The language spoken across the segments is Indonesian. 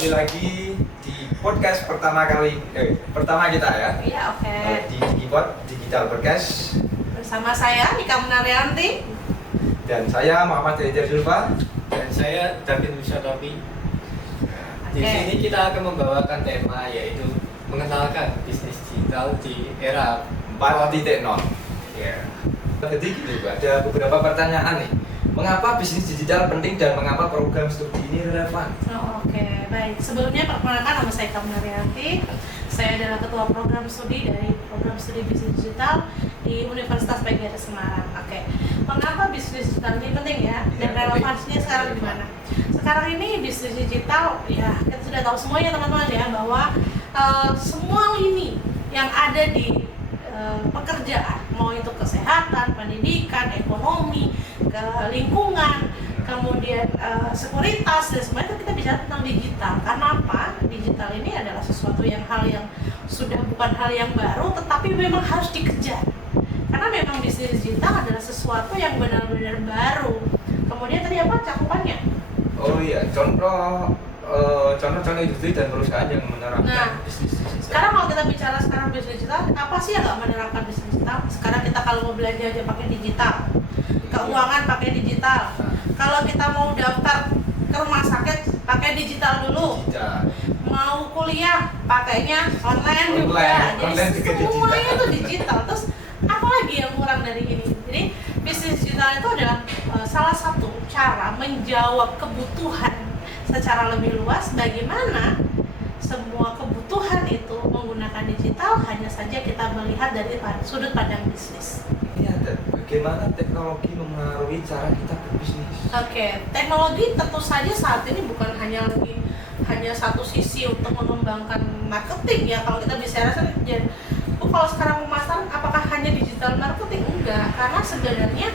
kembali lagi di podcast pertama kita ya. Iya, oke. Di Digipod Digital Podcast Bersama saya Nika Munaryanti dan saya Muhammad Haider Zulfa dan saya David Musyadafi. Di sini kita akan membawakan tema yaitu mengenalkan bisnis digital di era 4.0. Ya. Jadi gitu, ada beberapa pertanyaan nih. Mengapa bisnis digital penting dan mengapa program studi ini relevan? Oke, baik. Sebelumnya perkenalkan, nama saya Nika Munaryanti. Saya adalah ketua program studi dari program studi bisnis digital di Universitas PGRI Semarang. Oke. Mengapa bisnis digital ini penting ya? Dan relevansinya sekarang gimana? Sekarang ini bisnis digital ya kita sudah tahu semuanya teman-teman ya bahwa semua lini yang ada di pekerjaan, mau itu kesehatan, pendidikan, ekonomi, ke lingkungan, kemudian sekuritas dan semuanya itu kita bicara tentang digital. Karena apa? Digital ini adalah sesuatu hal yang sudah bukan hal yang baru, tetapi memang harus dikejar. Karena memang bisnis digital adalah sesuatu yang benar-benar baru. Kemudian tadi apa cakupannya? Oh iya, contoh industri dan perusahaan yang menerapkan bisnis digital. Sekarang kalau kita bicara sekarang bisnis digital, apa sih yang nggak menerapkan bisnis digital? Sekarang kita kalau mau belanja aja pakai digital, keuangan pakai digital. Kalau kita mau daftar ke rumah sakit pakai digital dulu. Mau kuliah pakainya online juga. Jadi semuanya itu digital. Terus apa lagi yang kurang dari ini? Jadi bisnis digital itu adalah salah satu cara menjawab kebutuhan secara lebih luas. Bagaimana semua kebutuhan itu menggunakan digital, hanya saja kita melihat dari sudut pandang bisnis. Ini ada bagaimana teknologi mempengaruhi cara kita berbisnis. Oke, teknologi tentu saja saat ini bukan hanya satu sisi untuk mengembangkan marketing ya. Kalau kita bicara kalau sekarang pemasaran apakah hanya digital marketing? Enggak, karena sebenarnya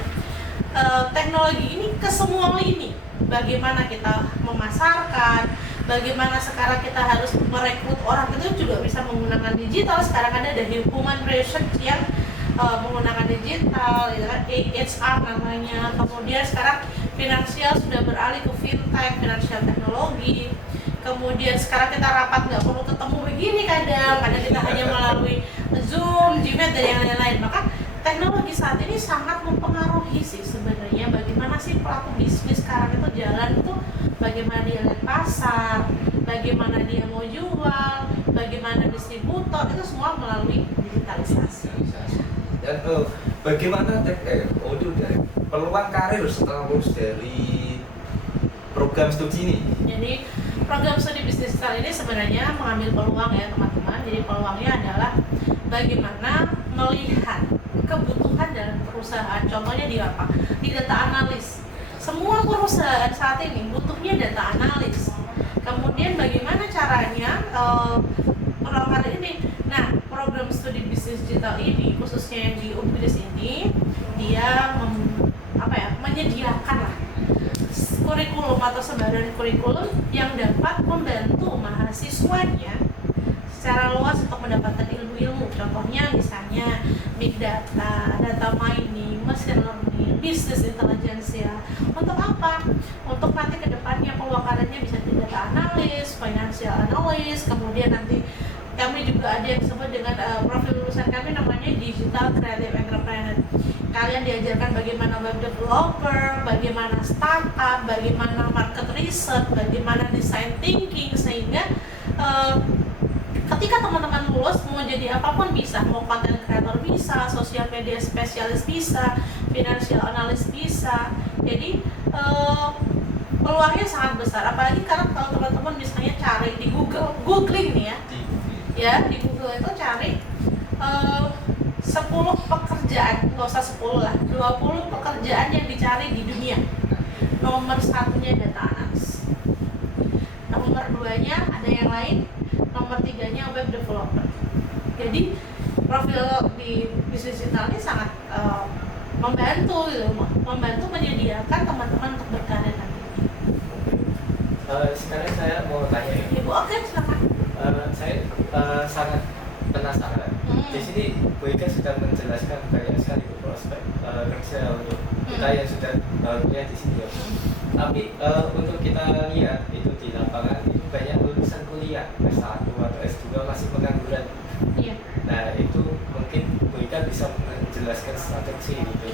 teknologi ini ke semua lini. Bagaimana kita memasarkan, bagaimana sekarang kita harus merekrut orang itu juga bisa menggunakan digital. Sekarang ada human research yang menggunakan digital, ya kan, HR namanya. Kemudian sekarang finansial sudah beralih ke fintech, finansial teknologi. Kemudian sekarang kita rapat nggak perlu ketemu begini kadang kita hanya melalui Zoom, Gmail dan yang lain-lain. Maka teknologi saat ini sangat mempengaruhi sih sebenarnya bagaimana sih pelaku bisnis sekarang itu jalan itu, bagaimana dia lihat pasar, bagaimana dia mau jual, bagaimana distributor, itu semua melalui digitalisasi. Dan bagaimana dari peluang karir setelah lulus dari program studi ini? Jadi program studi bisnis digital ini sebenarnya mengambil peluang ya teman-teman. Jadi peluangnya adalah bagaimana melihat kebutuhan dalam perusahaan. Contohnya di apa? Di data analis. Semua perusahaan saat ini butuhnya data analis. Kemudian bagaimana caranya peluang ini? Nah, program studi bisnis digital ini khususnya yang di UNBIDIS ini dia menyediakan lah kurikulum atau sebaran kurikulum yang dapat membantu mahasiswanya secara luas untuk mendapatkan ilmu-ilmu. Contohnya misalnya big data, data mining, machine learning, business intelligence ya. Untuk apa? Untuk nanti kedepannya peluang karirnya bisa di data analis, financial analyst, kemudian nanti kami juga ada yang disebut dengan profil lulusan kami namanya digital creative entrepreneur. Kalian diajarkan bagaimana web developer, bagaimana startup, bagaimana market research, bagaimana design thinking, sehingga ketika teman-teman lulus mau jadi apapun bisa, mau content creator bisa, social media spesialis bisa, financial analyst bisa. Jadi peluangnya sangat besar. Apalagi karena kalau teman-teman misalnya cari di googling nih ya di Google itu cari 10 pekerjaan, nggak usah 10 lah, 20 pekerjaan yang dicari di dunia. Nomor satunya data analis, nomor 2-nya ada yang lain, nomor 3-nya web developer. Jadi profil di bisnis digital ini sangat membantu menyediakan teman-teman untuk berkarir nanti. Sekarang saya mau tanya ini. Ibu, oke, silakan. Saya sangat penasaran. Di sini Bu Ika sudah menjelaskan banyak sekali prospek kerja untuk kita yang sudah kuliah di sini ya. Tapi untuk kita lihat itu di lapangan itu banyak kuliah S1 atau S2 masih pengangguran. Iya. Nah itu mungkin Bu Ika bisa menjelaskan strategi gitu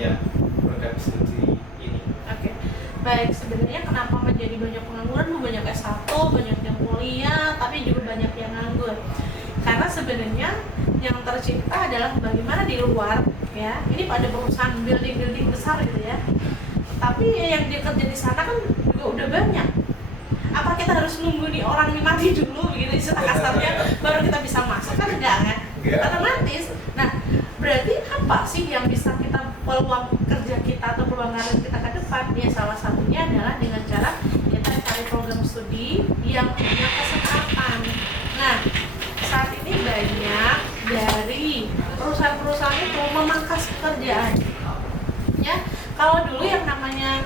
ya program studi ini. Oke. Baik, sebenarnya kenapa menjadi banyak pengangguran, banyak S1, banyak yang kuliah, tapi juga banyak yang nganggur. Karena sebenarnya yang tercipta adalah bagaimana di luar, ya. Ini pada perusahaan building besar gitu ya. Tapi yang dia kerja di sana kan juga udah banyak. Apa kita harus nunggu nih orang ini mati dulu begitu istilah kasarnya baru kita bisa masuk? Kan enggak kan? Otomatis. Nah, berarti apa sih yang bisa kita peluang kerja kita atau peluang karir kita ke depan? Ya salah satunya adalah dengan cara kita cari program studi yang punya kesempatan. Nah, saat ini banyak dari perusahaan-perusahaan itu memangkas pekerjaan. Ya, kalau dulu yang namanya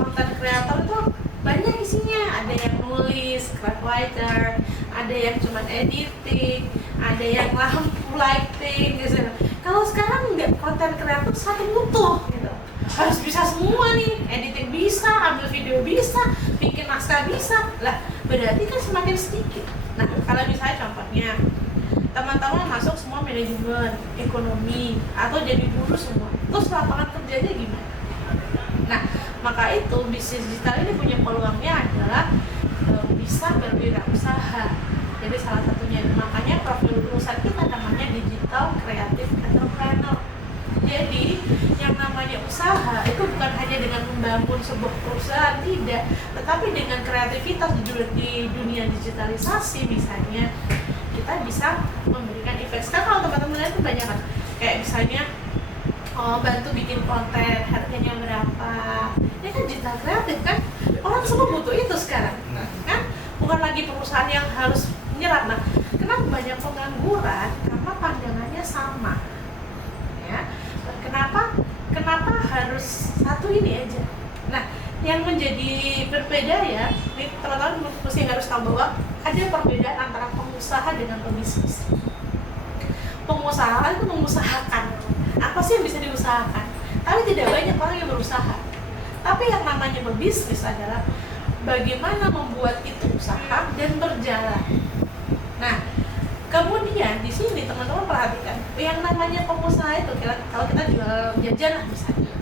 content creator itu banyak isinya, ada yang nulis, script writer, ada yang cuma editing, ada yang lampu lighting gitu. Kalau sekarang enggak, content creator satu utuh gitu. Harus bisa semua nih, editing bisa, ambil video bisa, bikin naskah bisa. Lah, berarti kan semakin sedikit. Nah, kalau misalnya contohnya teman-teman masuk semua manajemen, ekonomi, atau jadi guru semua, terus lapangan kerjanya gimana? Nah, maka itu bisnis digital ini punya peluangnya adalah bisa berwirausaha. Jadi salah satunya, makanya profil perusahaan kita namanya digital creative entrepreneur. Jadi yang namanya usaha itu bukan hanya dengan membangun sebuah perusahaan, tidak, tetapi dengan kreativitas di dunia digitalisasi misalnya kita bisa memberikan event. Sekarang kalau teman-teman lihat itu banyak kan, kayak misalnya bantu bikin konten, harganya berapa. Ini kan digital kreatif kan, orang semua butuh itu sekarang. Kan bukan lagi perusahaan yang harus menyerap. Nah, kenapa banyak pengangguran? Karena pandangannya sama. Ya, kenapa harus satu ini aja? Nah, yang menjadi berbeda ya, ini teman-teman mesti harus tahu bahwa ada perbedaan antara pengusaha dengan pebisnis. Pengusaha itu mengusahakan apa sih yang bisa diusahakan, tapi tidak banyak orang yang berusaha. Tapi yang namanya berbisnis adalah bagaimana membuat itu usaha dan berjalan. Nah, kemudian di sini teman-teman perhatikan, yang namanya pengusaha itu kalau kita jual jajan misalnya,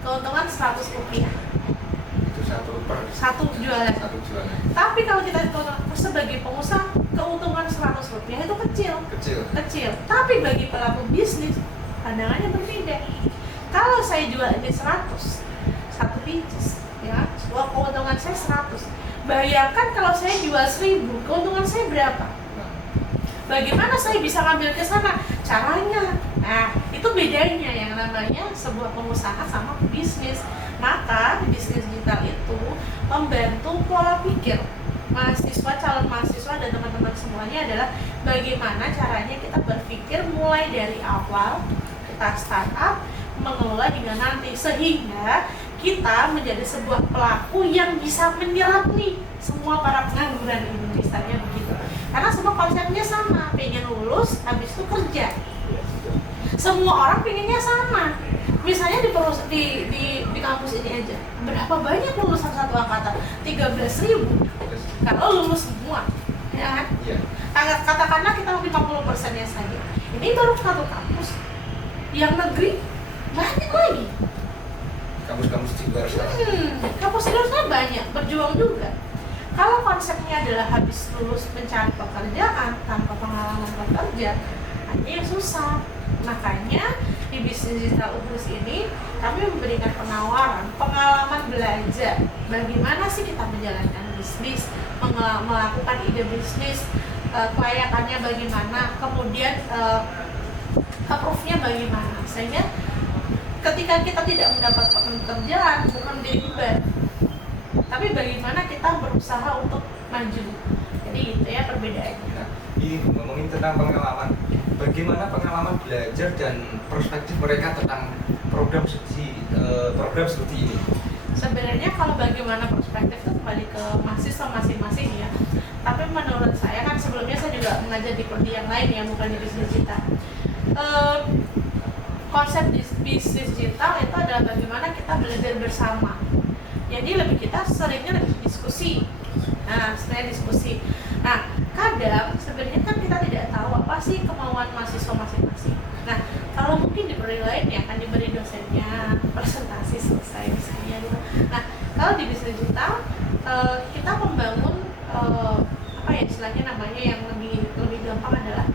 keuntungan 100 rupiah. Itu Satu jualan. Tapi kalau kita sebagai pengusaha, keuntungan 100 rupiah itu kecil. Tapi bagi pelaku bisnis pandangannya berbeda. Kalau saya jual ini 100, satu pieces, ya, keuntungan saya 100. Bayangkan kalau saya jual 1000, keuntungan saya berapa? Bagaimana saya bisa ngambil ke sana? Caranya. Nah, itu bedanya yang namanya sebuah pengusaha sama bisnis. Maka bisnis digital itu membantu pola pikir mahasiswa, calon mahasiswa dan teman-teman semuanya adalah bagaimana caranya kita berpikir mulai dari awal kita startup mengelola hingga nanti, sehingga kita menjadi sebuah pelaku yang bisa menyerap nih semua para pengangguran ini, misalnya begitu. Karena semua konsepnya sama, pengen lulus habis itu kerja. Semua orang pengennya sama. Misalnya di kampus ini aja, berapa banyak lulusan satu angkatan? 13.000. Kalau lulus semua, ya kan? Iya. Katakanlah kita 50%-nya saja. Ini baru satu kampus. Yang negeri banyak lagi. Kampus-kampus di luar sana. Kampus di luar sana banyak, berjuang juga. Kalau konsepnya adalah habis lulus mencari pekerjaan tanpa pengalaman bekerja, hanya yang susah. Makanya di bisnis digital Ubrus ini kami memberikan penawaran pengalaman belajar bagaimana sih kita menjalankan bisnis, melakukan ide bisnis, kelayakannya bagaimana, kemudian approve-nya bagaimana, sehingga ketika kita tidak mendapat pekerjaan bukan menjadi beban, tapi bagaimana kita berusaha untuk maju. Jadi itu ya perbedaannya. Nah, ini ngomongin tentang pengalaman, bagaimana pengalaman belajar dan perspektif mereka tentang program studi ini? Sebenarnya kalau bagaimana perspektif itu kembali ke mahasiswa masing-masing ya. Tapi menurut saya kan sebelumnya saya juga mengajar di prodi yang lain ya, bukan di bisnis digital. Konsep bisnis digital itu adalah bagaimana kita belajar bersama. Jadi kita seringnya lebih diskusi. Nah, sebenarnya diskusi. Nah, kadang sebenarnya kan kita tidak tahu apa sih kemauan mahasiswa masing-masing. Nah, kalau mungkin di prodi lain ya kan diberi dosennya, presentasi selesai misalnya gitu. Nah, kalau di bisnis digital kita membangun apa ya istilahnya namanya yang lebih gampang adalah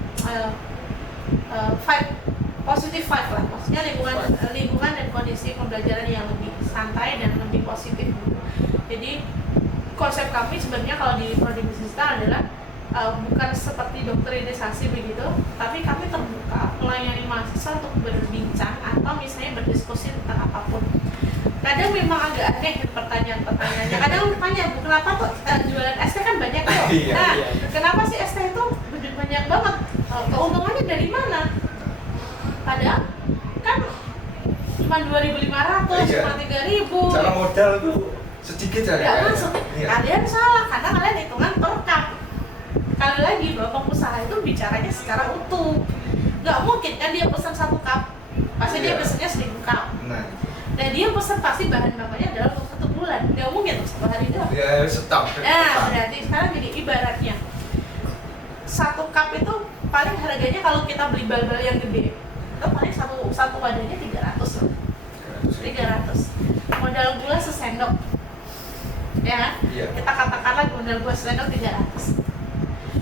vibe, positive vibe lah, maksudnya lingkungan dan kondisi pembelajaran yang lebih santai dan lebih positif. Jadi konsep kami sebenarnya kalau di prodi bisnis digital adalah bukan seperti doktrinisasi begitu, tapi kami terbuka melayani mahasiswa untuk berbincang atau misalnya berdiskusi tentang apapun. Kadang memang agak aneh pertanyaan-pertanyaannya. Kadang tanya, kenapa kok jualan ST kan banyak kok? Nah, kenapa sih ST itu banyak banget? Keuntungannya dari mana? Padahal kan cuma 2.500, cuma 3.000. Cara modal tuh sedikit aja. Ya masuk. Kalian salah karena kalian hitungan per cup. Kali lagi bahwa pengusaha itu bicaranya secara utuh. Nggak mungkin kan dia pesan 1 cup, pasti dia pesannya 1.000 cup. Nah dia pesan pasti bahan bakarnya adalah untuk 1 bulan. Nggak mungkin untuk 1 hari doang. Ya stok. Nah berarti sekarang jadi ibaratnya 1 cup itu paling harganya kalau kita beli bal-bal yang gede itu paling satu wadahnya 300 loh. 300. Modal gula sesendok. Ya kan? Kita katakanlah modal gula sesendok 300.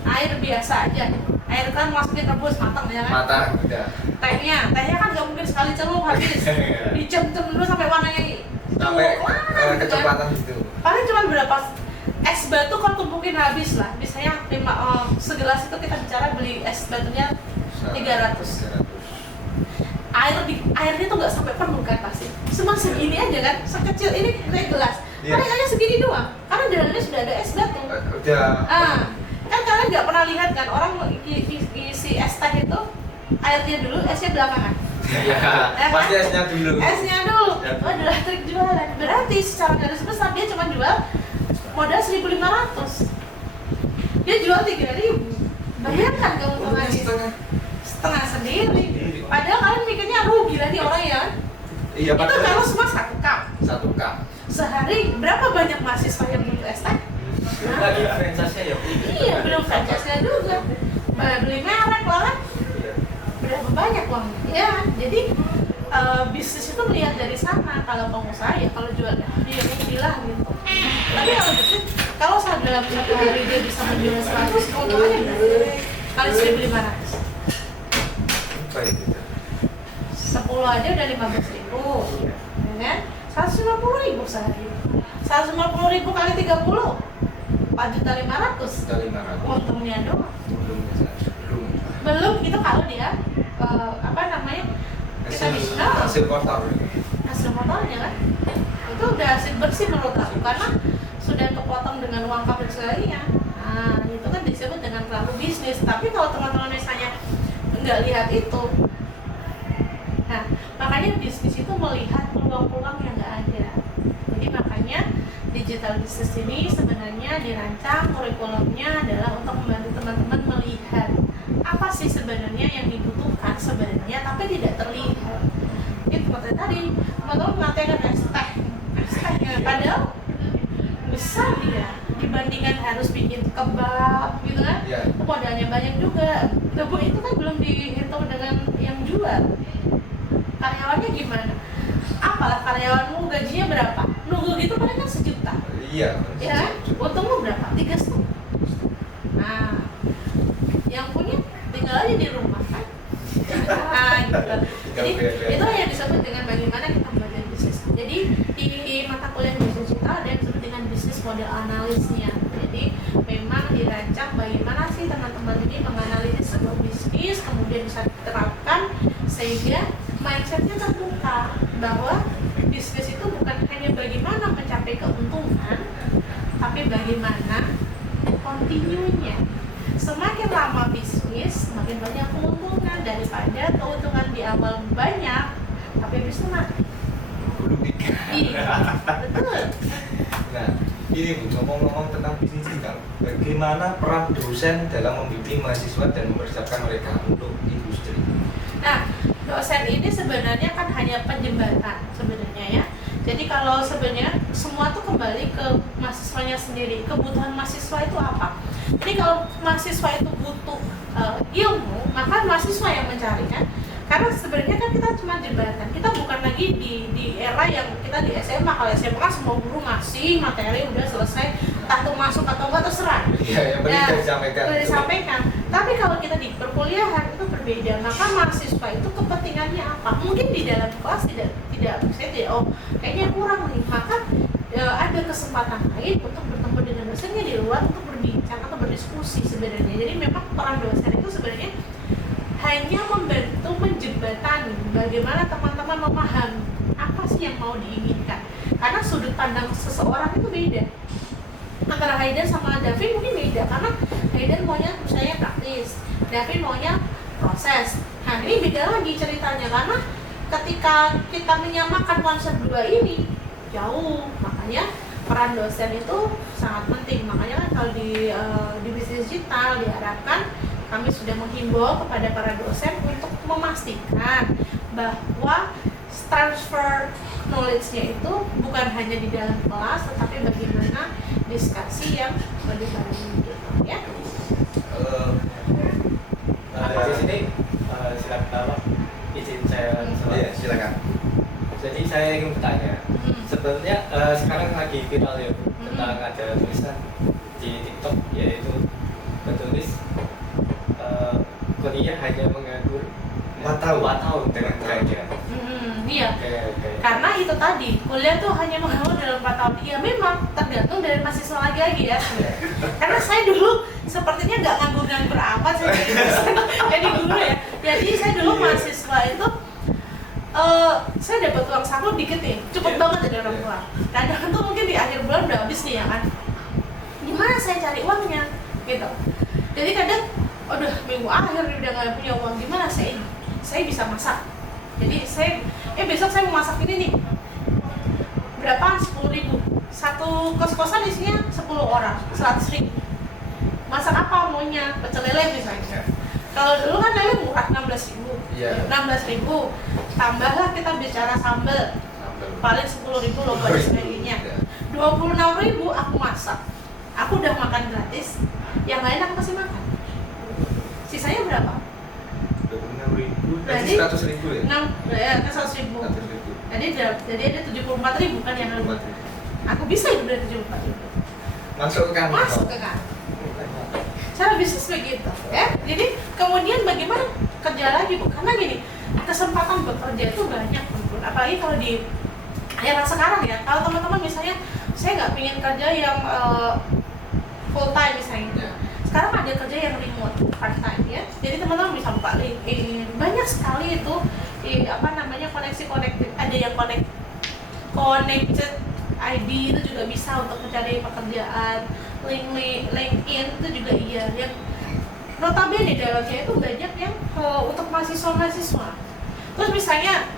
Air biasa aja, air kan masukin rebus matang ya kan? Matang, udah. Tehnya kan nggak mungkin sekali celup habis, dicem-cem dulu sampai warnanya sampai kecepatan gitu. Paling cuma berapa es batu kalau tumpukin habis lah, misalnya segelas itu kita bicara beli es batunya 300. Airnya tuh nggak sampai penuh kan pasti, cuma segini aja kan, sekecil ini kayak gelas, paling hanya segini doang, karena di dalamnya sudah ada es batu. Kan kalian nggak pernah lihat kan orang isi es teh itu airnya dulu, esnya belakangan. Pasti esnya dulu. Esnya dulu. Itu adalah trik jualan. Berarti secara garis besar dia cuma jual modal 1.500. Dia jual 3.000. Bayangkan keuntungannya. Setengah sendiri. Padahal kalian mikirnya rugi lagi orang ya. Iya, itu kalau semua 1 cup. 1 cup. Sehari berapa banyak mahasiswa yang butuh es teh? Lagi franchise-nya ya. Iya, belum franchise-nya juga. Beli merek lah kan. Berapa banyak uangnya? Ya, jadi bisnis itu melihat dari sana. Kalau pengusaha ya kalau jual dia rugilah gitu. Tapi kalau bisnis, kalau dalam 1 hari dia bisa menjual 100, keuntungannya berapa? Kali 1.500. Apa itu? 10 aja udah 15.000, ya kan? 150.000 sehari. 150.000 kali 30, 4.500.000. Untungnya doang. Belum itu kalau dia apa namanya? Kita bisa hasil kotor. Hasil kotornya kan? Itu udah hasil bersih menurut aku karena sudah kepotong dengan uang kapitalisasinya. Nah, itu kan disebut dengan pelaku bisnis. Tapi kalau teman-teman misalnya nggak lihat itu, nah makanya bisnis itu melihat peluang-peluang yang nggak ada. Jadi makanya digital business ini sebenarnya dirancang kurikulumnya adalah untuk membantu teman-teman melihat apa sih sebenarnya yang dibutuhkan sebenarnya tapi tidak terlihat. Itu seperti tadi teman-teman mengatakan es tehnya padahal besar dia dibandingkan harus bikin kebab gitu kan. Modalnya banyak juga. Debu itu kan belum dihitung dengan yang jual. Karyawannya gimana? Apalah karyawanmu gajinya berapa? Nunggu gitu paling kan 1 juta. Iya. Ya kan? Untungmu berapa? 3,5. Nah, yang punya tinggal aja di rumah kan. Nah, gitu. Jadi itu yang disebut dengan bagaimana kita belajar bisnis. Jadi di mata kuliah bisnis digital ada yang disebut dengan bisnis model analisnya. Jadi memang dirancang bagaimana sih teman-teman ini menganalisis sebuah bisnis kemudian bisa diterapkan sehingga mindsetnya terbuka bahwa bisnis itu bukan hanya bagaimana mencapai keuntungan tapi bagaimana continue-nya. Semakin lama bisnis semakin banyak keuntungan daripada keuntungan di awal banyak tapi bisnis mati. Iya, betul. Nah, ini Bu, ngomong-ngomong tentang bisnis digital, bagaimana peran dosen dalam membimbing mahasiswa dan mempersiapkan mereka untuk industri? Nah, dosen ini sebenarnya kan hanya penjembatan sebenarnya ya. Jadi kalau sebenarnya semua tuh kembali ke mahasiswanya sendiri. Kebutuhan mahasiswa itu apa? Jadi kalau mahasiswa itu butuh ilmu, maka mahasiswa yang mencari kan. Karena sebenarnya kan kita cuma jembatan. Kita bukan lagi di era yang kita di SMA. Kalau SMA kan semua guru ngasih materi udah selesai, entah itu masuk atau enggak terserah. Iya, yang penting sudah disampaikan. Sudah disampaikan. Tapi kalau kita di perkuliahan itu berbeda. Maka mahasiswa itu kepentingannya apa? Mungkin di dalam kelas tidak saya tidak kayaknya kurang nih. Maka ada kesempatan lain untuk bertemu dengan dosennya di luar untuk berbincang atau berdiskusi sebenarnya. Jadi memang peran dosen itu sebenarnya hanya membantu menjembatani bagaimana teman-teman memahami apa sih yang mau diinginkan. Karena sudut pandang seseorang itu beda. Antara Haidar sama Davin mungkin beda, karena Haidar maunya misalnya praktis, Davin maunya proses. Nah ini beda lagi ceritanya, karena ketika kita menyamakan konsep dua ini jauh, makanya peran dosen itu sangat penting. Makanya kan kalau di bisnis digital diharapkan kami sudah menghimbau kepada para dosen untuk memastikan bahwa transfer knowledge-nya itu bukan hanya di dalam kelas, tetapi bagaimana diskusi yang berbagai gitu ya. Di sini silakan izin saya. Iya, silakan. Jadi saya ingin bertanya, sebenarnya sekarang lagi viral ya tentang ada tulisan di TikTok yaitu bertulis kuliah hanya menganggur 4 tahun dengan gajian. Iya. Oke. Karena itu tadi kuliah tuh hanya menganggur dalam 4 tahun. Iya memang tergantung dari mahasiswa lagi ya. Karena saya dulu sepertinya nggak nganggur amat sih jadi guru ya. Jadi saya dulu mahasiswa itu saya dapat uang saku dikit nih, cepet banget dari orang tua. Kadang tuh mungkin di akhir bulan udah habis nih ya kan. Gimana saya cari uangnya gitu. Jadi kadang udah minggu akhir udah nggak punya uang, gimana saya bisa masak. Jadi saya besok saya mau masak ini nih, berapa? 10.000. Satu kos-kosan isinya 10 orang, 100.000. Masak apa maunya? Pecel lele misalnya. Kalau dulu kan lele murah 16.000. Iya. 16.000. Tambahlah kita bicara sambal, paling 10.000 loh dan sebagainya. 26.000 aku masak. Aku udah makan gratis. Yang lain aku kasih makan. Sisanya berapa? 26.000. Berarti 100.000 ya? 100.000. Jadi ada 74.000 kan yang lalu. Aku bisa hidup dari 74.000. Masuk ke kantor. Masuk ke kantor. Cara bisnis begitu ya. Jadi kemudian bagaimana kerja lagi Bu? Karena gini, kesempatan bekerja itu banyak teman-teman. Apalagi kalau di era sekarang ya. Kalau teman-teman misalnya saya nggak pengen kerja yang full time misalnya. Sekarang ada kerja yang remote part time ya. Jadi teman-teman bisa buka LinkedIn. Banyak sekali itu koneksi ada yang connected ID itu juga bisa untuk mencari pekerjaan. LinkedIn itu juga iya. Yang notabene dalamnya itu banyak yang untuk mahasiswa. Terus misalnya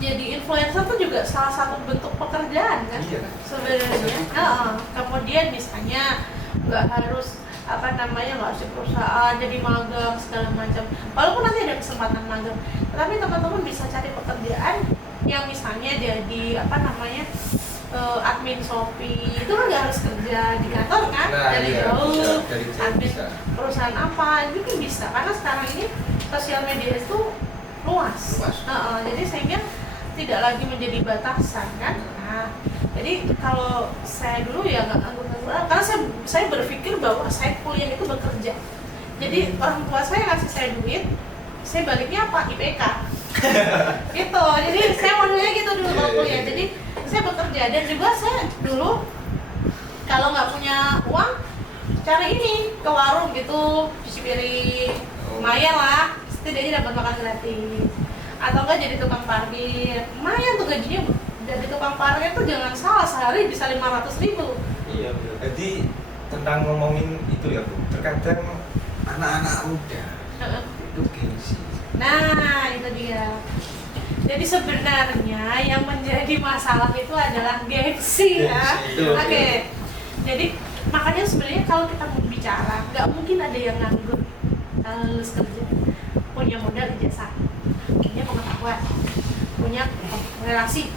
jadi influencer itu juga salah satu bentuk pekerjaan kan sebenarnya. Kemudian misalnya nggak harus nggak harus di perusahaan jadi magang segala macam, walaupun nanti ada kesempatan magang, tapi teman-teman bisa cari pekerjaan yang misalnya jadi admin Shopee itu kan nggak harus kerja di kantor kan, dari jauh admin perusahaan apa itu kan bisa, karena sekarang ini sosial media itu luas. Jadi sehingga tidak lagi menjadi batasan kan. Jadi kalau saya dulu ya nggak nganggur-nganggur, karena saya berpikir bahwa saya kuliah itu bekerja. Jadi orang tua saya kasih saya duit, saya baliknya apa? IPK. Gitu. Jadi saya modelnya gitu dulu kalau kuliah. Jadi saya bekerja, dan juga saya dulu kalau nggak punya uang cari ini ke warung gitu, cuci piring, lumayan lah, setidaknya dapat makan gratis. Atau enggak jadi tukang parkir, lumayan tuh gajinya. Jadi tukang parkir tuh jangan salah, sehari bisa 500.000. Iya betul. Jadi tentang ngomongin itu ya Bu, terkadang anak-anak muda itu gengsi. Nah itu dia. Jadi sebenarnya yang menjadi masalah itu adalah gengsi ya. Oke. Jadi makanya sebenarnya kalau kita mau bicara, nggak mungkin ada yang nganggur lulus kerja, punya modal ijazah, punya pengetahuan, punya relasi.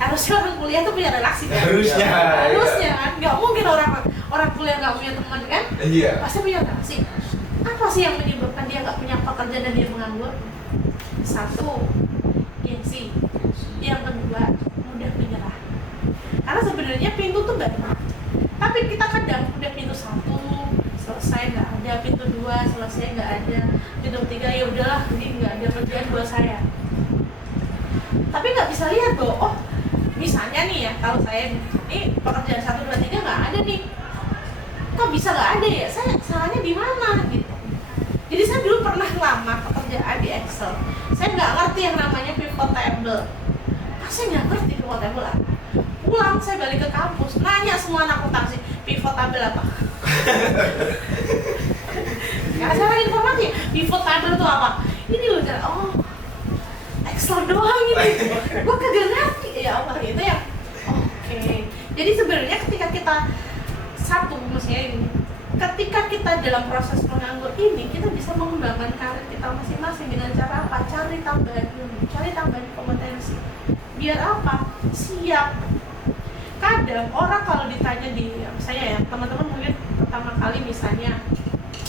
Harusnya orang kuliah tuh punya relasi kan? Harusnya. Harusnya kan? Nggak mungkin orang kuliah nggak punya teman kan? Iya. Pasti punya relasi. Apa sih yang menyebabkan dia nggak punya pekerjaan dan dia menganggur? Satu, gengsi. Yang kedua, mudah menyerah. Karena sebenarnya pintu tuh banyak. Tapi kita kadang udah pintu 1 selesai nggak ada, pintu 2 selesai nggak ada, pintu 3 ya udahlah ini nggak ada kerjaan buat saya. Tapi nggak bisa lihat bahwa oh misalnya nih ya, kalau saya ini pekerjaan 1, 2, 3 nggak ada nih, kok bisa nggak ada ya? Saya salahnya di mana gitu. Jadi saya dulu pernah ngelamar pekerjaan di Excel. Saya nggak ngerti yang namanya pivot table. Saya nggak ngerti pivot table apa. Pulang saya balik ke kampus, nanya semua anak akuntansi, pivot table apa? Karena saya lagi informasi, pivot table itu apa? Ini loh, oh Excel doang ini. Gue kagak ngerti ya Allah itu ya. Oke. Jadi sebenarnya ketika kita maksudnya ini, ketika kita dalam proses menganggur ini, kita bisa mengembangkan karir kita masing-masing dengan cara apa? Cari tambahan ilmu, cari tambahan kompetensi. Biar apa? Siap. Kadang orang kalau ditanya saya ya, teman-teman mungkin pertama kali misalnya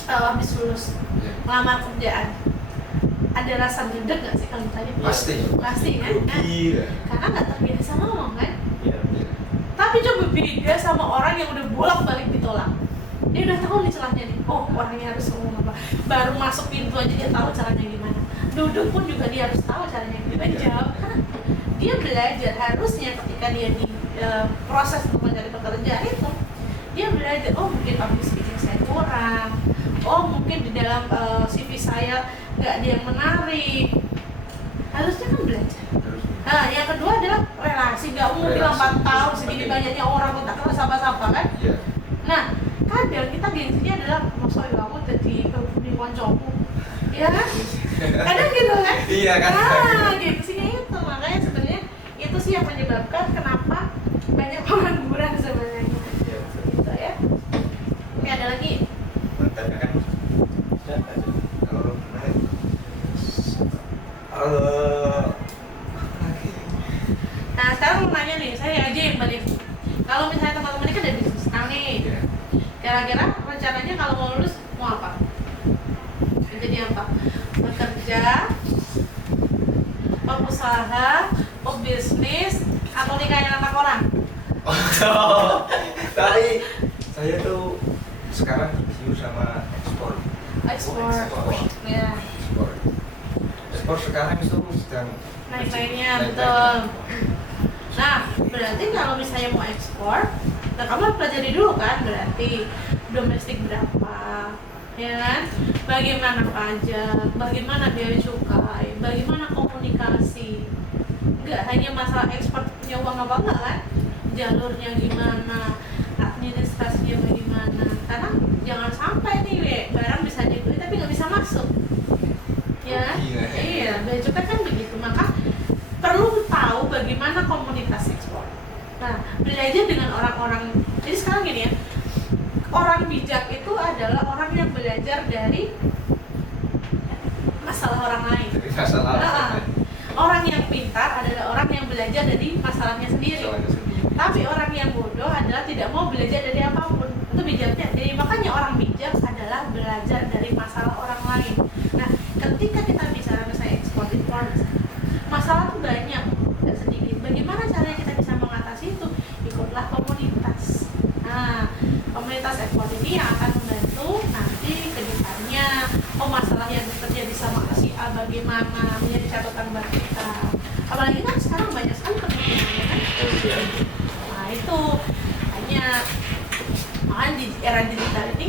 habis lulus melamar kerjaan, ada rasa gede nggak sih kalau ditanya? Pasti kan? Iya. Karena nggak terbiasa ngomong kan? Iya. Tapi coba beda sama orang yang udah bolak-balik ditolak. Dia udah tahu nih celahnya nih. Oh, orangnya harus ngomong apa. Baru masuk pintu aja dia tahu caranya gimana. Duduk pun juga dia harus tahu caranya gimana. Jawab karena dia belajar. Harusnya ketika dia di proses untuk mencari pekerjaan itu, dia belajar. Oh, mungkin public speaking saya kurang. Oh, mungkin di dalam CV saya nggak ada yang menarik. Harusnya kan belajar. Nah, yang kedua adalah relasi. Nggak mungkin 4 tahun segini banyaknya orang kok tak kenal sapa-sapa kan? Iya. Nah, kadang kita gengsinya adalah masa ya aku jadi di koncoku, ya kan? Kadang gitu kan? Iya kan? Nah, gengsinya itu makanya sebenarnya itu sih yang menyebabkan kenapa banyak pengangguran sebenarnya. Gitu ya. Ini ada lagi. Pertanyaan kalau Nah, sekarang mau nanya nih, saya aja yang balik. Kalau misalnya teman-teman ini kan ada bisnis nih, kira-kira rencananya kalau mau lulus mau apa? Jadi apa? Bekerja, berusaha, berbisnis, atau nikahin anak orang? Tapi saya tuh sekarang dibisnis sama ekspor. Ekspor. Ya. Ekspor sekarang itu sedang Naik-naiknya, betul. Nah, berarti kalau misalnya mau ekspor, nah kamu harus pelajari dulu kan, berarti domestik berapa, ya kan? Bagaimana pajak, bagaimana biaya cukai, bagaimana komunikasi. Nggak hanya masalah ekspor punya uang apa enggak kan? Jalurnya gimana, administrasinya bagaimana. Karena jangan sampai nih barang bisa dibeli tapi nggak bisa masuk. Ya, iya, bea cukai kan begitu. Maka perlu tahu bagaimana komunitas ekspor. Nah, belajar dengan orang-orang. Jadi sekarang gini ya, orang bijak itu adalah orang yang belajar dari masalah orang lain. Orang yang pintar adalah orang yang belajar dari masalahnya sendiri. Tapi orang yang bodoh adalah tidak mau belajar dari apapun. Itu bijaknya. Jadi makanya orang bijak adalah belajar dari masalah orang lain. Nah, ketika kita bicara misalnya ekspor impor, masalah itu banyak, tidak sedikit. Bagaimana caranya kita bisa mengatasi itu? Ikutlah komunitas. Nah, komunitas ekspor ini yang akan membantu nanti ke depannya. Oh, masalah yang terjadi sama si A bagaimana menjadi catatan buat kita. Apalagi kan sekarang banyak sekali kemungkinannya kan. Nah, itu banyak. Makanya di era digital ini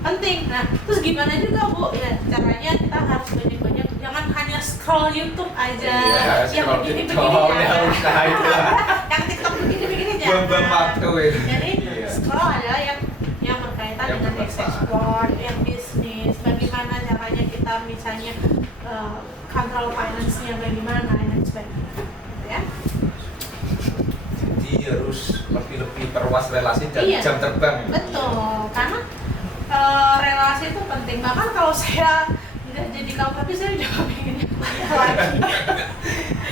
penting. Nah, terus gimana juga Bu? Ya, caranya kita harus banyak-banyak, jangan hanya scroll YouTube aja. Iya, yang scroll begini-begini TikTok, ya. yang Yang TikTok begini-begini aja. buang-buang waktu ini. Jadi Iya. scroll adalah yang berkaitan Yang dengan bermanfaat. ekspor, yang bisnis, bagaimana caranya kita misalnya control finance-nya bagaimana dan sebagainya. Ya. Jadi harus lebih perluas relasi dan Iya. jam terbang. Betul, karena relasi itu penting. Bahkan kalau saya tidak jadi kamu, tapi saya udah pengen kuliah lagi.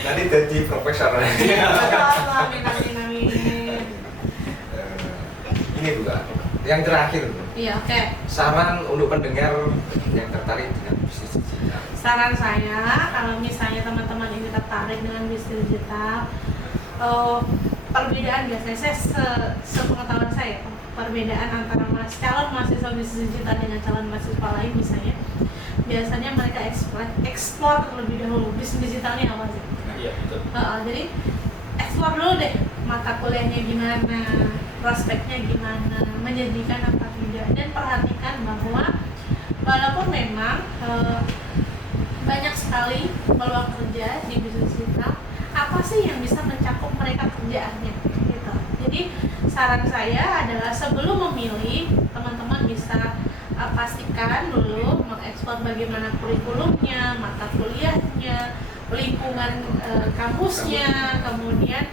Nanti jadi profesor. Amin, amin, amin. Ini juga yang terakhir. Iya, oke. Saran untuk pendengar yang tertarik dengan bisnis digital. Saran saya, kalau misalnya teman-teman ini tertarik dengan bisnis digital, perbedaan biasanya saya sepengetahuan saya, perbedaan antara calon mahasiswa bisnis digital dengan calon mahasiswa lain misalnya, biasanya mereka eksplor terlebih dahulu bisnis digitalnya apa sih. Iya, betul. Jadi eksplor dulu deh mata kuliahnya gimana, prospeknya gimana, menjanjikan apa tidak, dan perhatikan bahwa walaupun memang banyak sekali peluang kerja di bisnis digital, apa sih yang bisa mencakup mereka kerjaannya gitu. Jadi saran saya adalah sebelum memilih, teman-teman bisa pastikan dulu mengeksplor bagaimana kurikulumnya, mata kuliahnya, lingkungan kampusnya, kemudian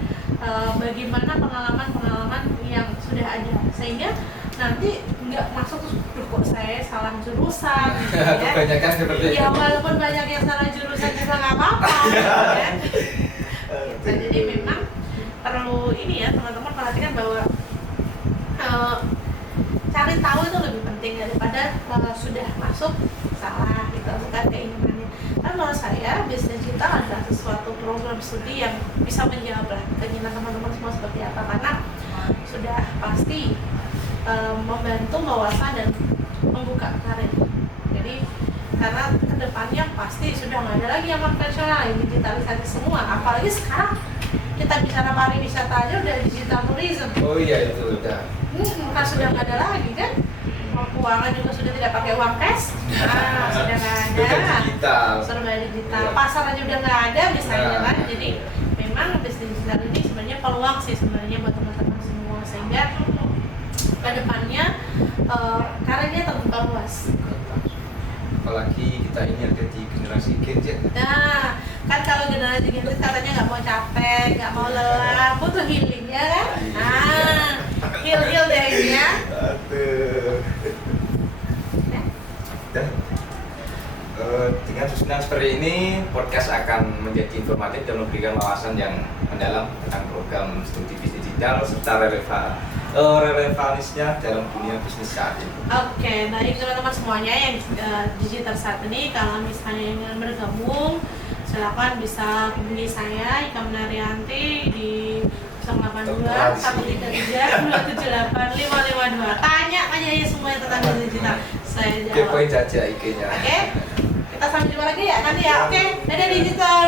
bagaimana pengalaman-pengalaman yang sudah ada, sehingga nanti nggak masuk tuh kok saya salah jurusan gitu ya. Kebanyakan seperti itu. Ya walaupun banyak yang salah jurusan juga nggak apa-apa ya. Gitu. Jadi memang perlu ini ya, teman-teman perhatikan bahwa cari tahu itu lebih penting daripada sudah masuk salah gitu, bukan keinginannya. Karena menurut saya bisnis digital adalah sesuatu program studi yang bisa menjawab keinginan teman-teman semua seperti apa, karena sudah pasti membantu wawasan dan membuka karir. Jadi karena kedepannya pasti sudah nggak ada lagi yang konvensional, yang digitalisasi semua. Apalagi sekarang kita bicara pariwisata aja udah digital tourism. Oh iya itu udah. Kan sudah nggak ada lagi kan? Keuangan juga sudah tidak pakai uang cash. Nah, sudah nggak ada. Sudah digital. Serba digital. Iya. Pasar aja udah nggak ada misalnya Nah. kan. Jadi memang bisnis digital ini sebenarnya peluang sih sebenarnya buat teman-teman semua, sehingga kedepannya karirnya terbuka luas. Apalagi kita ini ada di generasi Gen Z. Nah, kan kalau generasi Gen Z katanya nggak mau capek, nggak mau lelah, butuh healing ya kan? Nah, heal deh ini ya. Aduh. Dan dengan susunan seperti ini, podcast akan menjadi informatif dan memberikan wawasan yang mendalam tentang program studi bisnis digital serta relevansnya dalam dunia bisnis saat ini. Oke, baik teman-teman semuanya yang digital saat ini, kalau misalnya ingin bergabung, silakan bisa hubungi saya Ika Menarianti di 082 133 278 552. Tanya aja ya semuanya tentang digital. Saya jawab. Kepoin saja IG-nya. Oke, kita sampai jumpa lagi ya nanti ya. Oke, dadah digital.